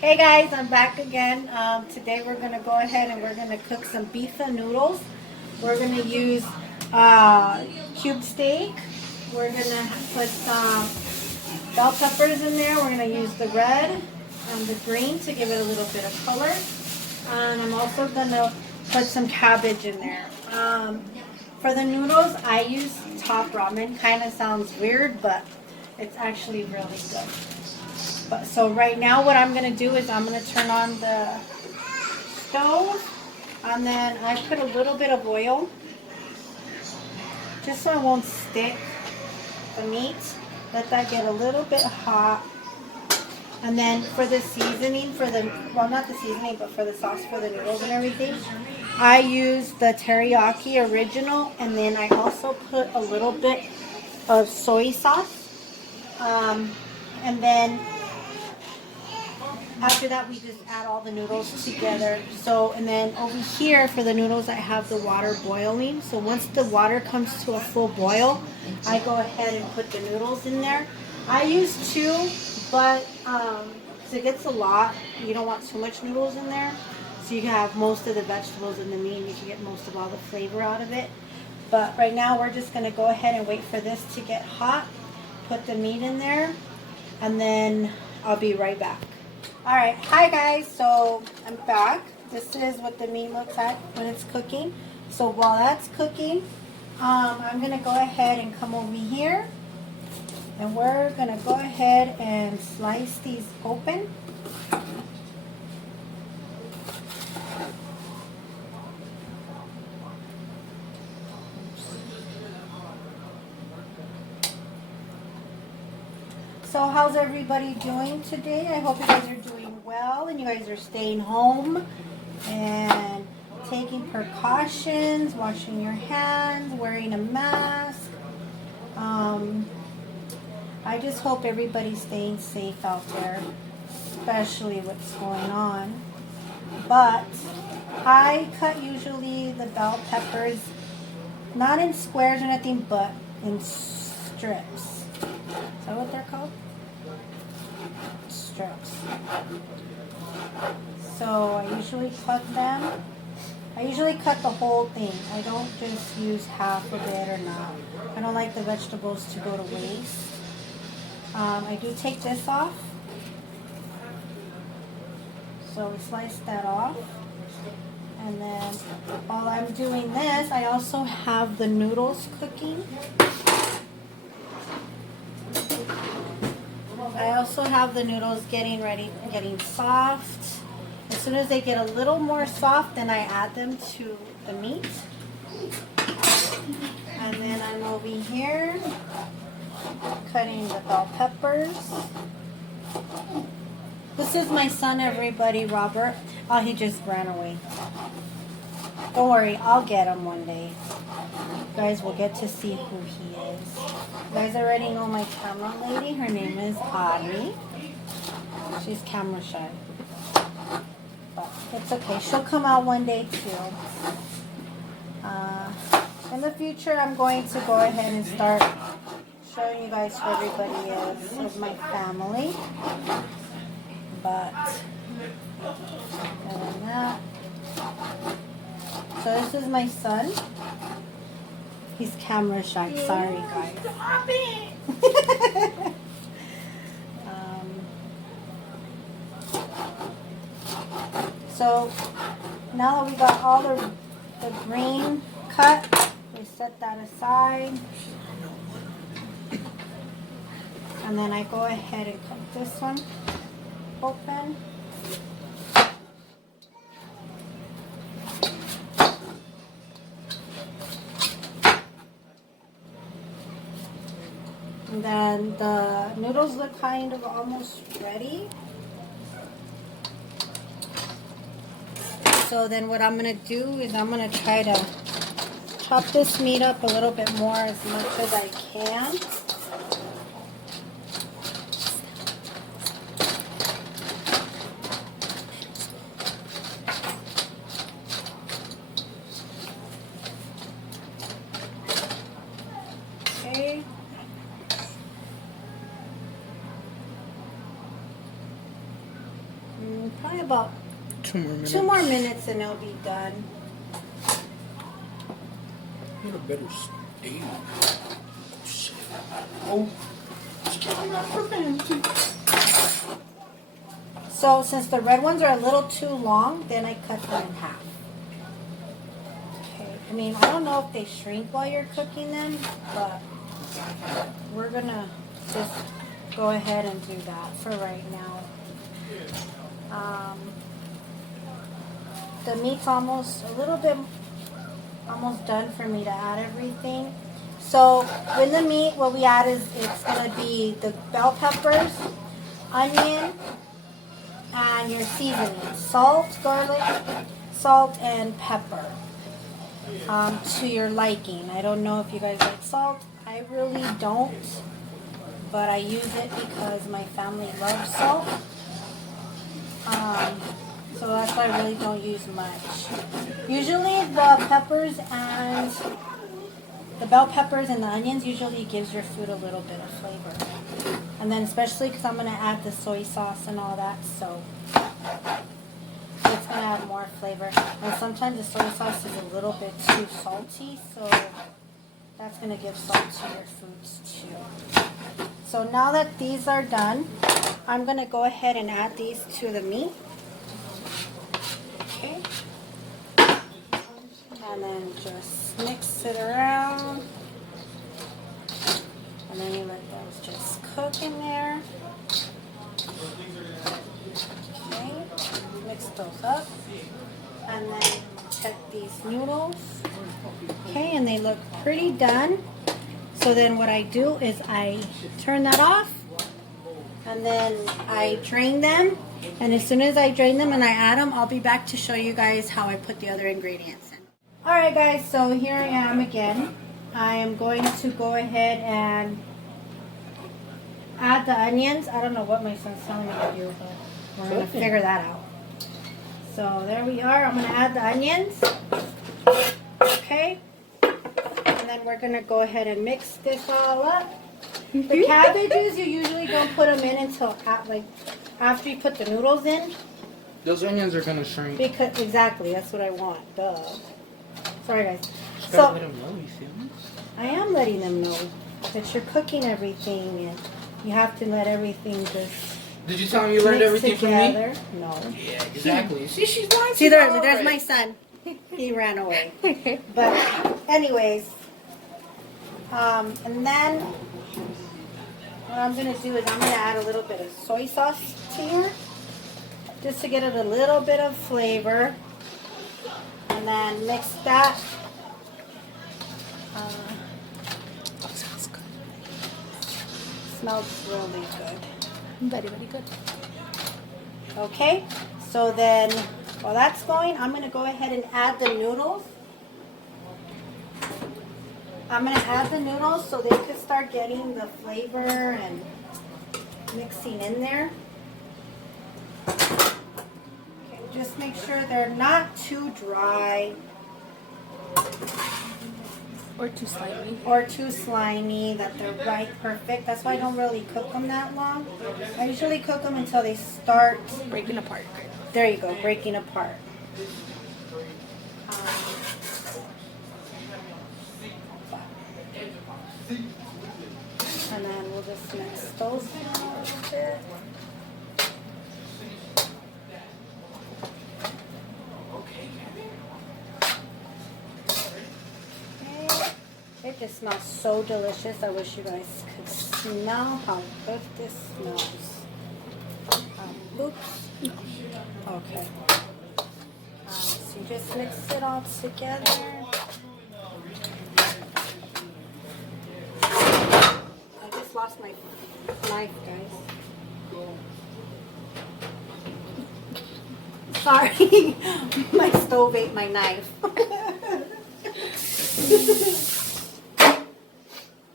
Hey guys, I'm back again. Today we're going to go ahead and we're going to cook some beef noodles. We're going to use cube steak. We're going to put some bell peppers in there. We're going to use the red and the green to give it a little bit of color. And I'm also going to put some cabbage in there. For the noodles, I use top ramen. Kind of sounds weird, but it's actually really good. So right now what I'm going to do is I'm going to turn on the stove, and then I put a little bit of oil just so it won't stick the meat. Let that get a little bit hot. And then for the seasoning, well, not the seasoning, but for the sauce for the noodles and everything, I use the teriyaki original, and then I also put a little bit of soy sauce. And then after that, we just add all the noodles together. So, and then over here for the noodles, I have the water boiling. So once the water comes to a full boil, I go ahead and put the noodles in there. I use two, but so it gets a lot. You don't want too much noodles in there. So you can have most of the vegetables and the meat, and you can get most of all the flavor out of it. But right now, we're just going to go ahead and wait for this to get hot. Put the meat in there, and then I'll be right back. Alright, hi guys, so I'm back. This is what the meat looks like when it's cooking. So while that's cooking, I'm going to go ahead and come over here. And we're going to go ahead and slice these open. So how's everybody doing today? I hope you guys are doing well and you guys are staying home and taking precautions, washing your hands, wearing a mask. I just hope everybody's staying safe out there, especially what's going on. But I cut usually the bell peppers, not in squares or anything, but in strips. Is that what they're called? Strips. So I usually cut them. I usually cut the whole thing. I don't just use half of it or not. I don't like the vegetables to go to waste. I do take this off. So we slice that off. And then while I'm doing this, I also have the noodles cooking. I also have the noodles getting ready, getting soft. As soon as they get a little more soft, then I add them to the meat. And then I'm over here cutting the bell peppers. This is my son, everybody, Robert. Oh, he just ran away. Don't worry, I'll get him one day. You guys will get to see who he is. You guys already know my camera lady. Her name is Audrey. She's camera shy. But it's okay. She'll come out one day too. In the future, I'm going to go ahead and start showing you guys who everybody is of my family. But other than that. So this is my son. He's camera shy. Sorry, guys. So now that we got all the green cut, we set that aside. And then I go ahead and cut this one open. And then the noodles look kind of almost ready. So then what I'm going to do is I'm going to try to chop this meat up a little bit more as much as I can. Okay. Probably about 2 more minutes and it'll be done. Need a better stage. Oh shit. Oh, it's getting out for fancy. So since the red ones are a little too long, then I cut them in half. Okay. I mean, I don't know if they shrink while you're cooking them, but we're gonna just go ahead and do that for right now. The meat's almost almost done for me to add everything. So in the meat, what we add is it's gonna be the bell peppers, onion, and your seasoning: salt, garlic, salt, and pepper. To your liking. I don't know if you guys like salt. I really don't, but I use it because my family loves salt. So that's why I really don't use much. Usually the peppers and the bell peppers and the onions usually gives your food a little bit of flavor. And then especially because I'm going to add the soy sauce and all that, so it's going to add more flavor. And sometimes the soy sauce is a little bit too salty, so that's going to give salt to your foods too. So now that these are done, I'm going to go ahead and add these to the meat. Okay. And then just mix it around. And then you let those just cook in there. Okay. Mix those up. And then check these noodles. Okay, and they look pretty done. So then what I do is I turn that off. And then I drain them. And as soon as I drain them and I add them, I'll be back to show you guys how I put the other ingredients in. Alright guys, so here I am again. I am going to go ahead and add the onions. I don't know what my son's telling me to do, but we're going to figure that out. So there we are. I'm going to add the onions. Okay. And then we're going to go ahead and mix this all up. The cabbages, you usually don't put them in until after you put the noodles in. Those onions are gonna shrink. Because exactly, that's what I want. Duh. Sorry guys. Just gotta let them know, you feel me? I am letting them know that you're cooking everything and you have to let everything just. Did you tell him you learned everything together. from me? No. Yeah, exactly. See, she's lying. See, there's my son. He ran away. But anyways, and then what I'm going to do is I'm going to add a little bit of soy sauce to here, just to get it a little bit of flavor. And then mix that. Sounds good. Smells really good. Very, very good. Okay, so then while that's going, I'm going to go ahead and add the noodles. I'm going to add the noodles so they can start getting the flavor and mixing in there. Okay, just make sure they're not too dry. Or too slimy. Or too slimy, that they're right perfect. That's why I don't really cook them that long. I usually cook them until they start Breaking apart. there you go, breaking apart. And then we'll just mix those in a little bit. Okay. It just smells so delicious. I wish you guys could smell how good this smells. Oops. Okay. So you just mix it all together. I just lost my knife, guys. Sorry. My stove ate my knife.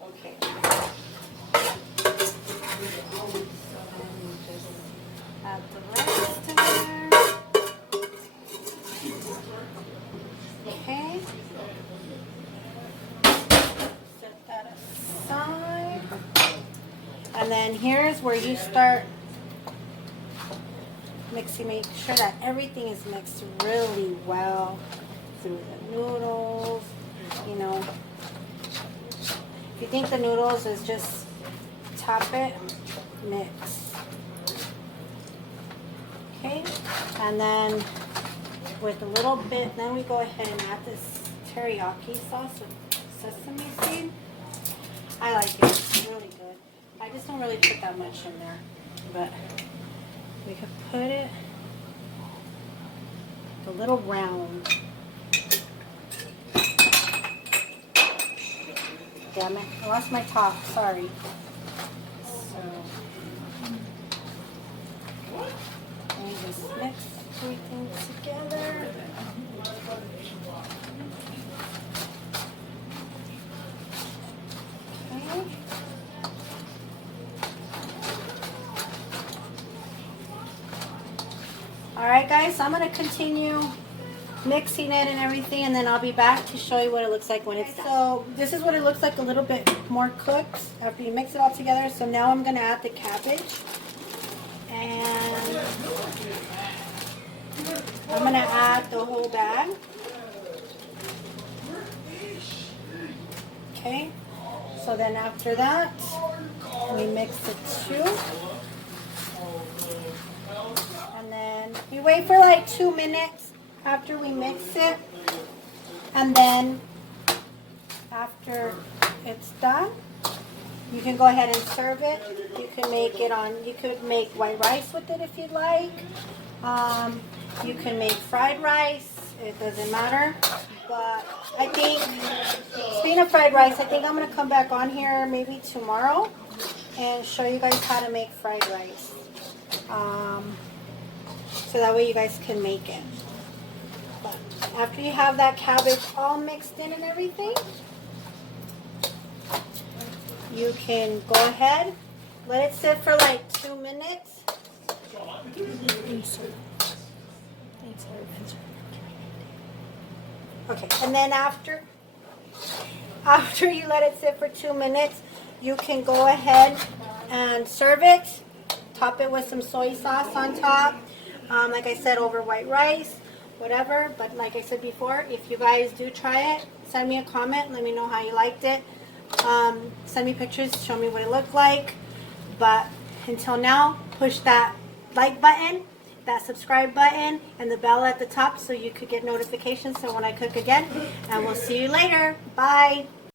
Okay. Add the rest in there. Okay. Set that aside. And then here's where you start mixing, make sure that everything is mixed really well through the noodles. You know, if you think the noodles is just top it, mix. Okay, and then with a little bit, then we go ahead and add this teriyaki sauce with sesame seed. I like it, it's really good. I just don't really put that much in there, but we could put it a little round. Damn it, I lost my top, sorry. So, let me just mix everything together. Okay. Alright guys, so I'm going to continue mixing it and everything, and then I'll be back to show you what it looks like when it's done. So this is what it looks like, a little bit more cooked after you mix it all together. So now I'm going to add the cabbage, and I'm going to add the whole bag. Okay, so then after that we mix it too, and then we wait for like 2 minutes after we mix it, and then after it's done, you can go ahead and serve it. You can make it on, you could make white rice with it if you'd like. You can make fried rice, it doesn't matter. But I think, speaking of fried rice, I think I'm going to come back on here maybe tomorrow and show you guys how to make fried rice. So that way you guys can make it. But after you have that cabbage all mixed in and everything, you can go ahead, let it sit for like 2 minutes. Okay, and then after you let it sit for 2 minutes, you can go ahead and serve it. Top it with some soy sauce on top. Like I said, over white rice, whatever. But like I said before, if you guys do try it, send me a comment. Let me know how you liked it. Send me pictures, show me what it looked like. But until now, push that like button, that subscribe button, and the bell at the top so you could get notifications so when I cook again. And we'll see you later. Bye.